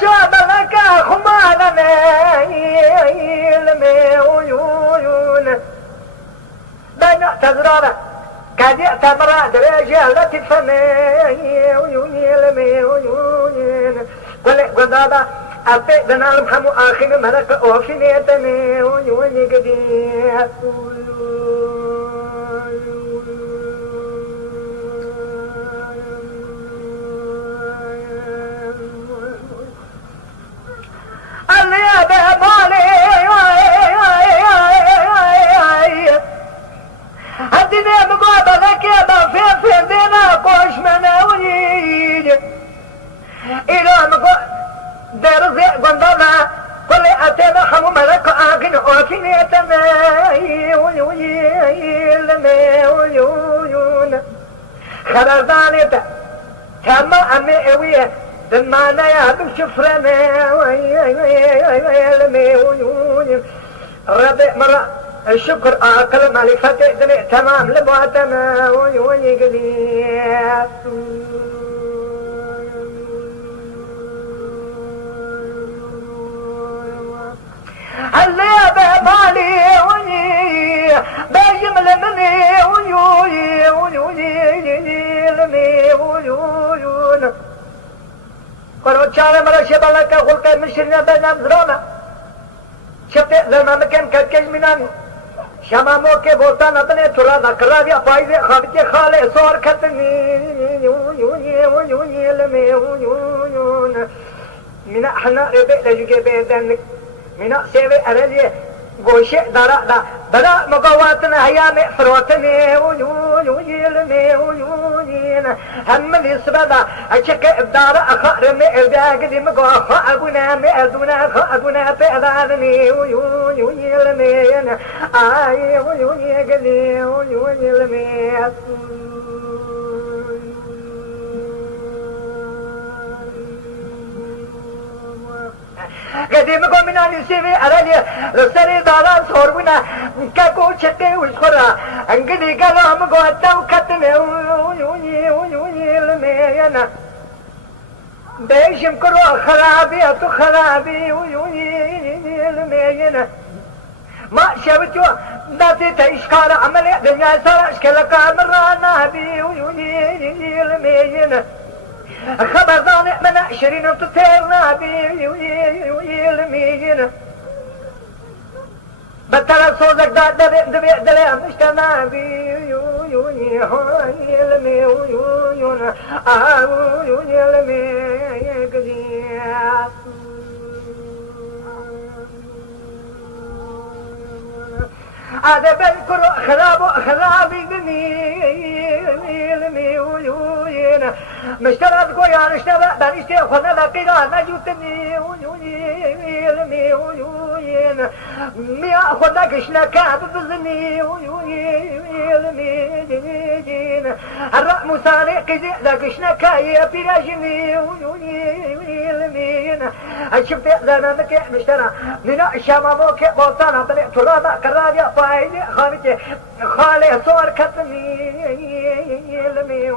شاب لك خمانا مي ويون بين تزرارة قد يأتمر درجة التي ويون قل هذا أبدنا المحمو آخر ملك أوفنيتني ويون قدير اللي بمالي الدنيا مقابلك يا في دينا قوش مناويج إلى درزي قندنا كل أتنا حمو ملك آخر أوفنيتني ويون خلال كما أمي أويه دمانا يا بشفرنا ويون ربع مرة الشكر أقل معرفة دنيا تمام لبعتنا ويون قدير اللي بمالي وني بجمل مني ويون قالوا شارع مرة شبالة كقول كمشينا بنام زرانا شفت لما مكان كتكش منان شمامو के बोलता न तने थोड़ा नकरा दिया फायदे खाद के खाले सोर खतनी من احنا ربع لجوجي بيدن من سيبي ارجي गोशे दारा दा बड़ा मगवातन हया में फरोतने उन हम निस्बदा अचक दारा अखर में दाग दि मगवा अगुना में अदुना अगुना पे अदानी उन में आए उन गले उन में قديم قوم من السيف أرجع رسالة دارا صوربنا كاكو شكي وشخرا أنقدي كلام قوتا وكتنا الميانا بيشم كرو خرابي أتو خرابي الميانا ما شابتو ناتي تيشكار عملي دنيا سرش كلكا مرانا بي الميانا خبردان من عشرين تطيرنا بيلمين بطلع صوزك دبيع دليا مشتنا بيلمين قدير هذا بذكر خرابي بميل مشترى بقويا نشترى بنشترى خلنا لقينا نجوتني ميا خلنا كشنا كعب بزني الرأ مساري قزي لكشنا كايا براجني شفت لنا مكي مشترى من الشاماموكي بوطانا بلي ترابا كرابيا فايدي خالتي خالي صور كتني المي